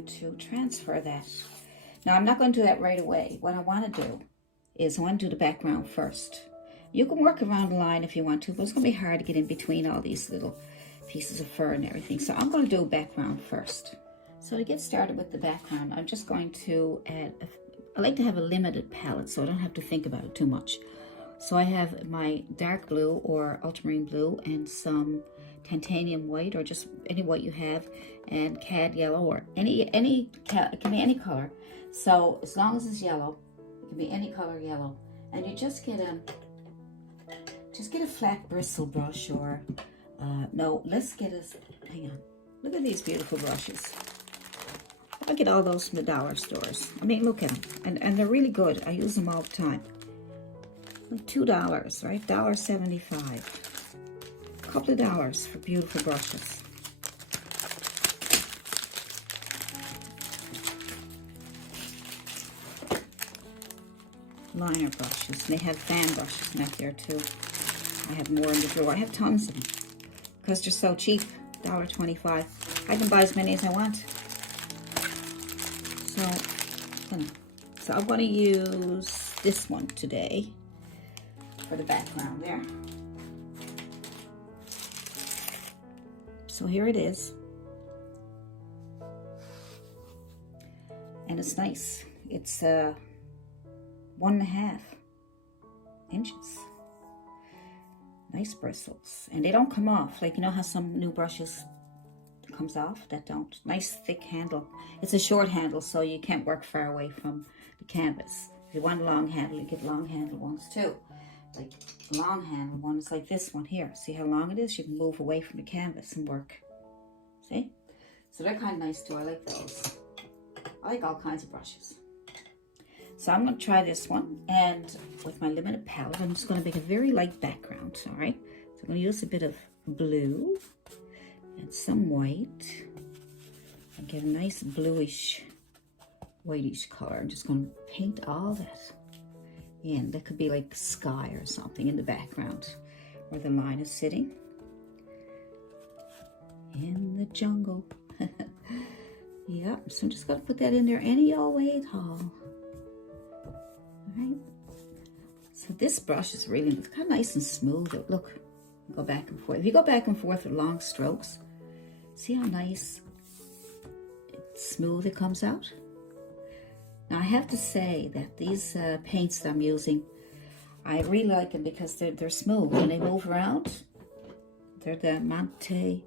going to transfer that. Now I'm not going to do that right away. What I want to do is I want to do the background first. You can work around the line if you want to, but it's going to be hard to get in between all these little pieces of fur and everything. So I'm going to do a background first. So to get started with the background, I'm just going to add, I like to have a limited palette so I don't have to think about it too much. So I have my dark blue or ultramarine blue and some titanium white or just any white you have, and cad yellow or it can be any color. So as long as it's yellow, it can be any color yellow. And you just get a flat bristle brush or, no, let's get a, hang on. Look at these beautiful brushes. I get all those from the dollar stores. I mean, look at them. And they're really good. I use them all the time. Like $2, right? $1.75. A couple of dollars for beautiful brushes. Liner brushes. And they have fan brushes in there too. I have more in the drawer. I have tons of them because they're so cheap. $1.25. I can buy as many as I want. So I'm going to use this one today for the background there. So here it is. And it's nice. It's 1.5 inches. Nice bristles. And they don't come off. Like, you know how some new brushes comes off? That don't. Nice thick handle. It's a short handle, so you can't work far away from the canvas. If you want a long handle, you get long handle ones too. Like long handle one is like this one here. See how long it is? You can move away from the canvas and work. See? So they're kind of nice too. I like those. I like all kinds of brushes. So I'm going to try this one, and with my limited palette, I'm just going to make a very light background, all right? So I'm going to use a bit of blue and some white and get a nice bluish, whitish color. I'm just going to paint all that in. That could be like sky or something in the background where the line is sitting. In the jungle. Yeah, so I'm just going to put that in there any old way at all. Alright, so this brush is really, it's kind of nice and smooth. Look, go back and forth. If you go back and forth with long strokes, see how nice, smooth it comes out? Now I have to say that these paints that I'm using, I really like them because they're smooth and they move around. They're the Monte.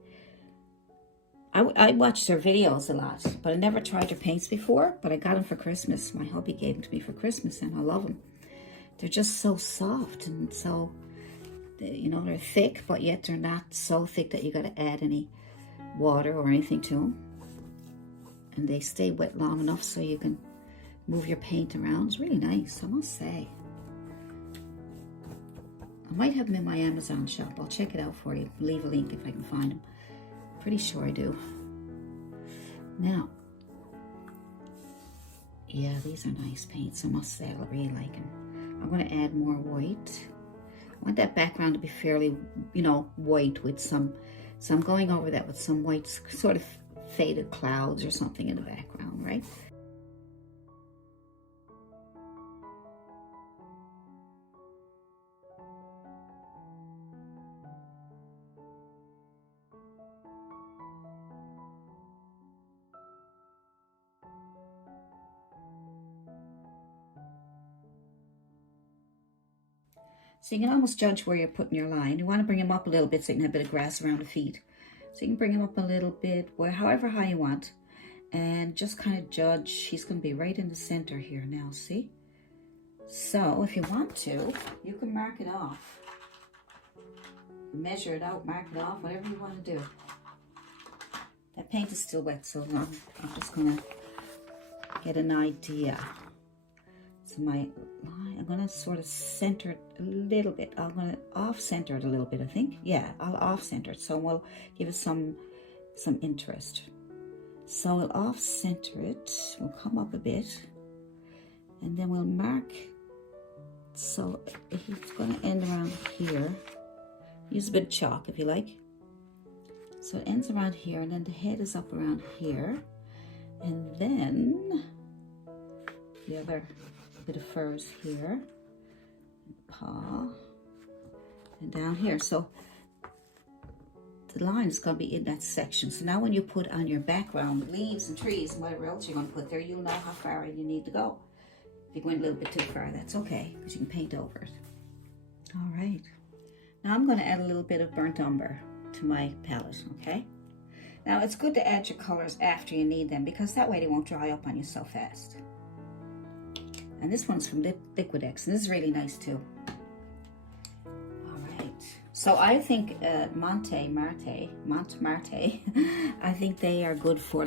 I watched their videos a lot, but I never tried their paints before, but I got them for Christmas. My hubby gave them to me for Christmas, and I love them. They're just so soft and so, you know, they're thick, but yet they're not so thick that you got to add any water or anything to them. And they stay wet long enough so you can move your paint around. It's really nice, I must say. I might have them in my Amazon shop. I'll check it out for you. Leave a link if I can find them. Pretty sure I do. Now, yeah, these are nice paints. I must say, I really like them. I'm going to add more white. I want that background to be fairly, you know, white with some. So I'm going over that with some white, sort of faded clouds or something in the background, right? So you can almost judge where you're putting your line. You want to bring them up a little bit so you can have a bit of grass around the feet. So you can bring them up a little bit, however high you want. And just kind of judge. She's going to be right in the center here now, see? So if you want to, you can mark it off. Measure it out, mark it off, whatever you want to do. That paint is still wet, so I'm just going to get an idea. So my line, I'm going to sort of center it a little bit. I'm going to off-center it a little bit, I think. Yeah, I'll off-center it, so we'll give it some interest. So we'll off-center it. We'll come up a bit. And then we'll mark. So it's going to end around here. Use a bit of chalk if you like. So it ends around here, and then the head is up around here. And then the other bit of fur is here, paw, and down here. So the line is going to be in that section. So now when you put on your background, leaves and trees and whatever else you're going to put there, you'll know how far you need to go. If you're going a little bit too far, that's okay, because you can paint over it. All right. Now I'm going to add a little bit of burnt umber to my palette, okay? Now it's good to add your colors after you need them, because that way they won't dry up on you so fast. And this one's from Liquid-X, and this is really nice too. So I think Marte, I think they are good for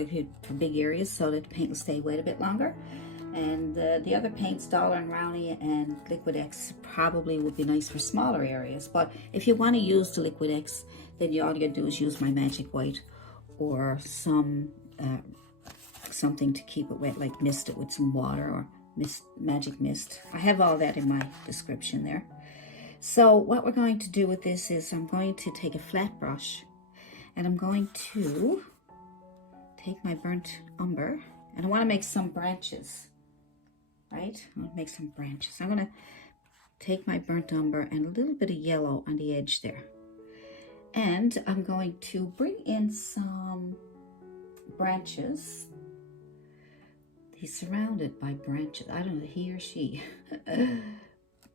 big areas, so that the paint will stay wet a bit longer. And the other paints, Dollar and Rowney and Liquid-X, probably would be nice for smaller areas. But if you want to use the Liquid-X, then all you do is use my Magic White or something to keep it wet, like mist it with some water or magic mist. I have all that in my description there. So what we're going to do with this is I'm going to take a flat brush and I'm going to take my burnt umber, and I want to make some branches, right? I want to make some branches. I'm going to take my burnt umber and a little bit of yellow on the edge there. And I'm going to bring in some branches. He's surrounded by branches. I don't know, he or she.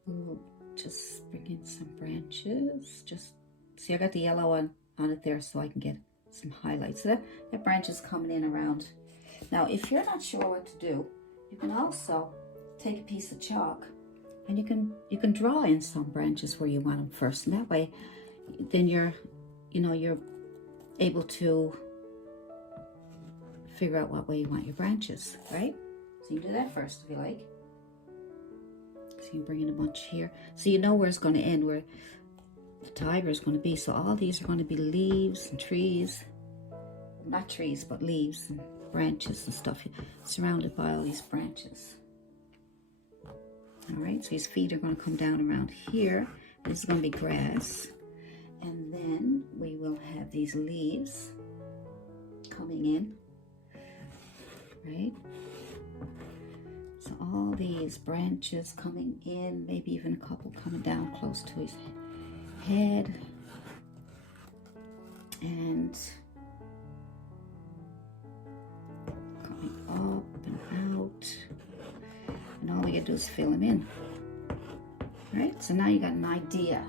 We'll just bring in some branches. Just see, I got the yellow on it there so I can get some highlights. So that branch is coming in around. Now, if you're not sure what to do, you can also take a piece of chalk and you can draw in some branches where you want them first. And that way, then you're able to figure out what way you want your branches, right? So you can do that first if you like. So you bring in a bunch here. So you know where it's going to end, where the tiger is going to be. So all these are going to be leaves and trees. Not trees, but leaves and branches and stuff. Surrounded by all these branches. All right, so his feet are going to come down around here. This is going to be grass. And then we will have these leaves coming in, right? So all these branches coming in, maybe even a couple coming down close to his head. And coming up and out. And all we gotta do is fill him in. Right? So now you got an idea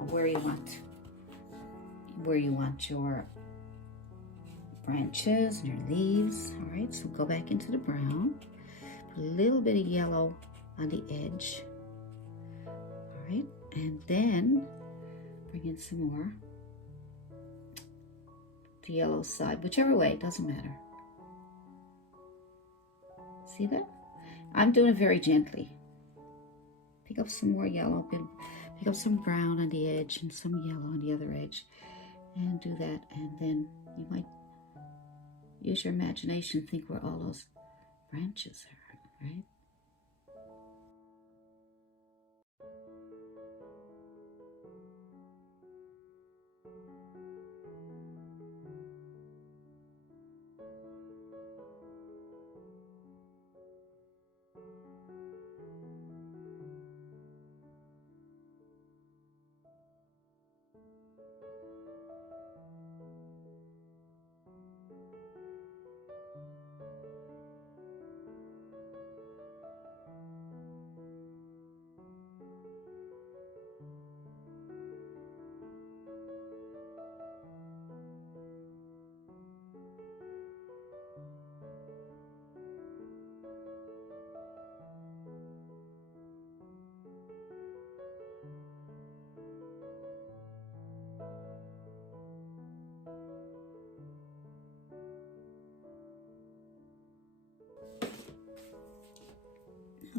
of where you want your branches and your leaves. All right, so go back into the brown. Put a little bit of yellow on the edge. All right, and then bring in some more. The yellow side, whichever way, it doesn't matter. See that? I'm doing it very gently. Pick up some more yellow, pick up some brown on the edge and some yellow on the other edge, and do that. And then you might use your imagination, think where all those branches are, right?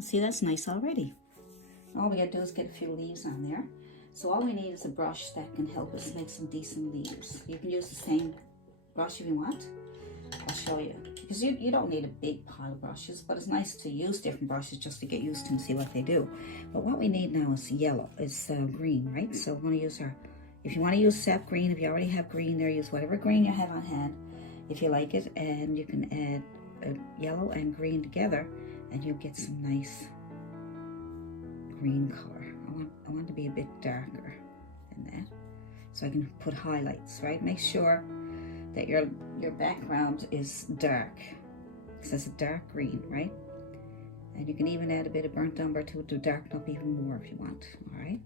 See, that's nice already. All we gotta do is get a few leaves on there. So all we need is a brush that can help us make some decent leaves. You can use the same brush if you want. I'll show you. Because you don't need a big pile of brushes, but it's nice to use different brushes just to get used to and see what they do. But what we need now is yellow, is green, right? So we're gonna use if you wanna use sap green, if you already have green there, use whatever green you have on hand, if you like it, and you can add yellow and green together, and you'll get some nice green color. I want to be a bit darker than that, so I can put highlights, right? Make sure that your background is dark, because it's a dark green, right? And you can even add a bit of burnt umber to it to darken up even more if you want, all right?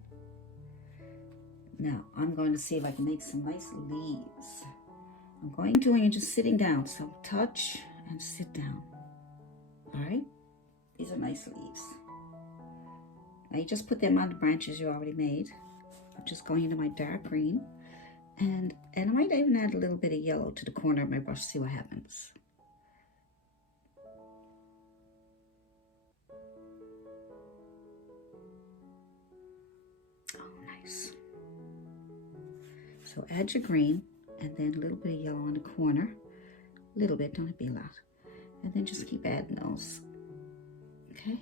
Now, I'm going to see if I can make some nice leaves. I'm going to, and just sitting down, so touch and sit down, all right? These are nice leaves. Now you just put them on the branches you already made. I'm just going into my dark green, and I might even add a little bit of yellow to the corner of my brush, see what happens. Oh, nice. So add your green, and then a little bit of yellow on the corner. A little bit, don't be a lot. And then just keep adding those, okay?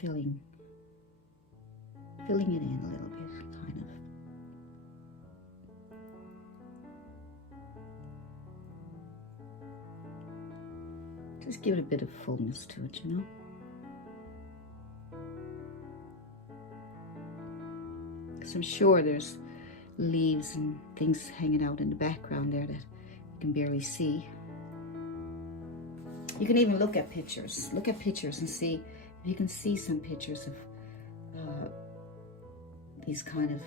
Filling it in a little bit, kind of. Just give it a bit of fullness to it, you know? Because I'm sure there's leaves and things hanging out in the background there that you can barely see. You can even look at pictures. Look at pictures and see if you can see some pictures of these kind of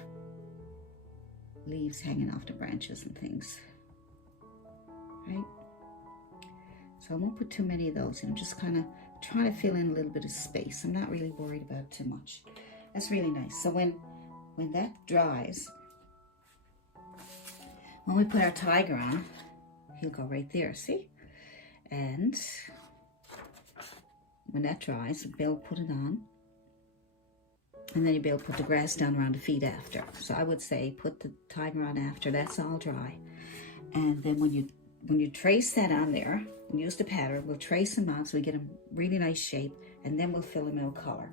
leaves hanging off the branches and things, right? So I won't put too many of those in. I'm just kind of trying to fill in a little bit of space. I'm not really worried about too much. That's really nice. So when that dries, when we put our tiger on, he'll go right there, see? And when that dries, Bill put it on, and then you'll be able to put the grass down around the feet after. So I would say put the tiger on after that's all dry. And then when you trace that on there and use the pattern, we'll trace them on so we get a really nice shape, and then we'll fill them in with color.